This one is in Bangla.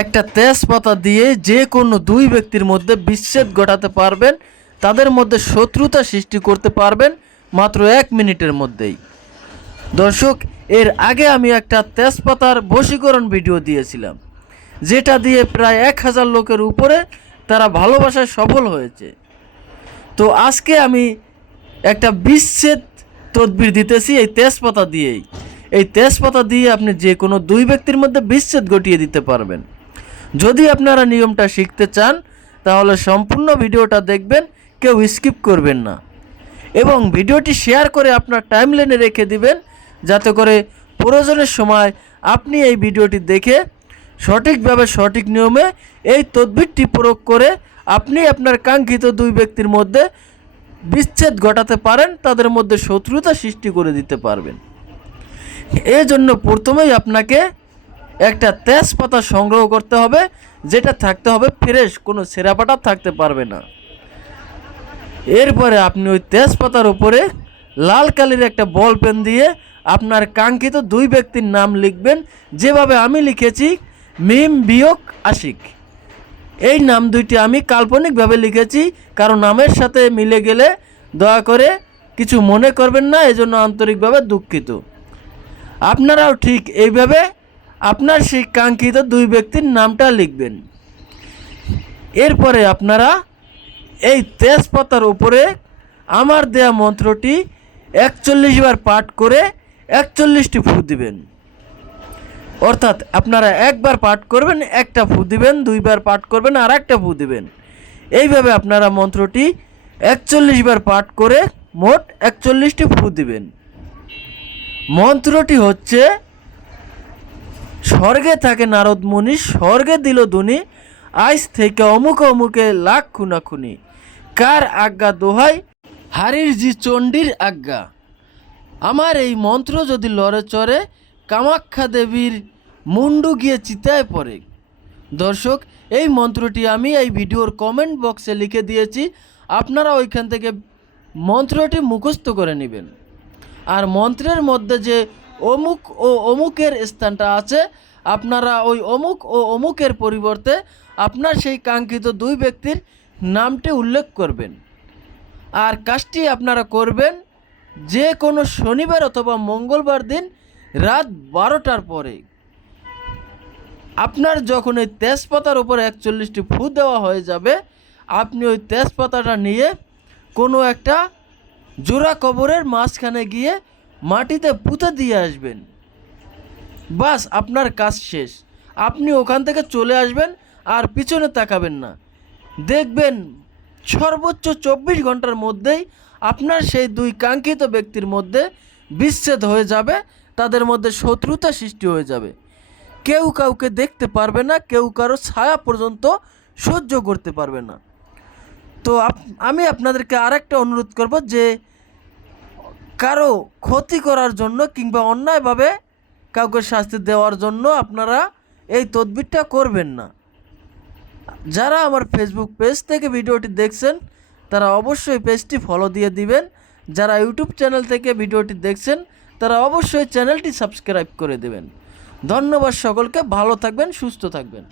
একটা তেজপাতা দিয়ে যে কোনো দুই ব্যক্তির মধ্যে বিচ্ছেদ ঘটাতে পারবেন, তাদের মধ্যে শত্রুতা সৃষ্টি করতে পারবেন মাত্র 1 মিনিটের মধ্যেই। দর্শক, এর আগে আমি একটা তেজপাতার বশীকরণ ভিডিও দিয়েছিলাম, যেটা দিয়ে প্রায় 1000 লোকের উপরে তারা ভালোবাসায় সফল হয়েছে। তো আজকে আমি একটা বিচ্ছেদ তদবির দিতেছি এই তেজপাতা দিয়েই। এই তেজপাতা দিয়ে আপনি যে কোনো দুই ব্যক্তির মধ্যে বিচ্ছেদ ঘটিয়ে দিতে পারবেন। যদি আপনারা নিয়মটা শিখতে চান তাহলে সম্পূর্ণ ভিডিওটা দেখবেন, কেউ স্কিপ করবেন না, এবং ভিডিওটি শেয়ার করে আপনার টাইমলাইনে রেখে দিবেন, যাতে করে প্রয়োজনের সময় আপনি এই ভিডিওটি দেখে সঠিকভাবে সঠিক নিয়মে এই তদবিরটি প্রয়োগ করে আপনি আপনার কাঙ্ক্ষিত দুই ব্যক্তির মধ্যে বিচ্ছেদ ঘটাতে পারেন, তাদের মধ্যে শত্রুতা সৃষ্টি করে দিতে পারবেন। এই জন্য প্রথমেই আপনাকে একটা তেজপাতা সংগ্রহ করতে হবে, যেটা থাকতে হবে ফ্রেশ, কোনো ছেঁড়াপাটা থাকতে পারবে না। এরপরে আপনি ওই তেজপাতার উপরে লাল কালির একটা বল পেন দিয়ে আপনার কাঙ্ক্ষিত দুই ব্যক্তির নাম লিখবেন, যেভাবে আমি লিখেছি মিম বিয়োগ আশিক। এই নাম দুইটি আমি কাল্পনিকভাবে লিখেছি, কারণ নামের সাথে মিলে গেলে দয়া করে কিছু মনে করবেন না, এজন্য আন্তরিকভাবে দুঃখিত। আপনারাও ঠিক এইভাবে আপনার সেই কাঙ্ক্ষিত দুই ব্যক্তির নামটা লিখবেন। এরপরে আপনারা এই তেজপাতার উপরে আমার দেয়া মন্ত্রটি 41 বার পাঠ করে 41টি ফু দিবেন। অর্থাৎ আপনারা একবার পাঠ করবেন, একটা ফু দিবেন, দুইবার পাঠ করবেন, আর একটা ফু দিবেন। এইভাবে আপনারা মন্ত্রটি 41 বার পাঠ করে মোট 41টি ফু দিবেন। মন্ত্রটি হচ্ছে, স্বর্গে থাকে নারদ মুনি, স্বর্গে দিল দুনি, আজ থেকে অমুক অমুকে লাখ খুনাখুনি, কার আজ্ঞা দোহাই, হারির জি চণ্ডীর আজ্ঞা। আমার এই মন্ত্র যদি লড়ে চড়ে, কামাখ্যা দেবীর মুন্ডু গিয়ে চিতায় পড়ে। দর্শক, এই মন্ত্রটি আমি এই ভিডিওর কমেন্ট বক্সে লিখে দিয়েছি, আপনারা ওইখান থেকে মন্ত্রটি মুখস্থ করে নেবেন। আর মন্ত্রের মধ্যে যে অমুক ও অমুকের স্থানটা আছে, আপনারা ওই অমুক ও অমুকের পরিবর্তে আপনার সেই কাঙ্ক্ষিত দুই ব্যক্তির নামটি উল্লেখ করবেন। আর কাজটি আপনারা করবেন যে কোনো শনিবার অথবা মঙ্গলবার দিন রাত 12টার পরে। আপনার যখন এই তেজপাতার উপর 41টি ফু দেওয়া হয়ে যাবে, আপনি ওই তেজপাতাটা নিয়ে কোনো একটা জোড়া কবরের মাঝখানে গিয়ে মাটিতে পুঁতে দিয়ে আসবেন। বাস, আপনার কাজ শেষ। আপনি ওখান থেকে চলে আসবেন আর পিছনে তাকাবেন না। দেখবেন সর্বোচ্চ 24 ঘন্টার মধ্যেই আপনার সেই দুই কাঙ্ক্ষিত ব্যক্তির মধ্যে বিচ্ছেদ হয়ে যাবে, তাদের মধ্যে শত্রুতা সৃষ্টি হয়ে যাবে। কেউ কাউকে দেখতে পারবে না, কেউ কারো ছায়া পর্যন্ত সহ্য করতে পারবে না। তো আমি আপনাদেরকে আরেকটা অনুরোধ করব যে কারো ক্ষতি করার জন্য কিংবা অন্যায়ভাবে কাউকে শাস্তি দেওয়ার জন্য আপনারা এই তদবিরটা করবেন না। যারা আমার ফেসবুক পেজ থেকে ভিডিওটি দেখছেন তারা অবশ্যই পেজটি ফলো দিয়ে দিবেন। যারা ইউটিউব চ্যানেল থেকে ভিডিওটি দেখছেন তারা অবশ্যই চ্যানেলটি সাবস্ক্রাইব করে দেবেন। ধন্যবাদ সকলকে, ভালো থাকবেন, সুস্থ থাকবেন।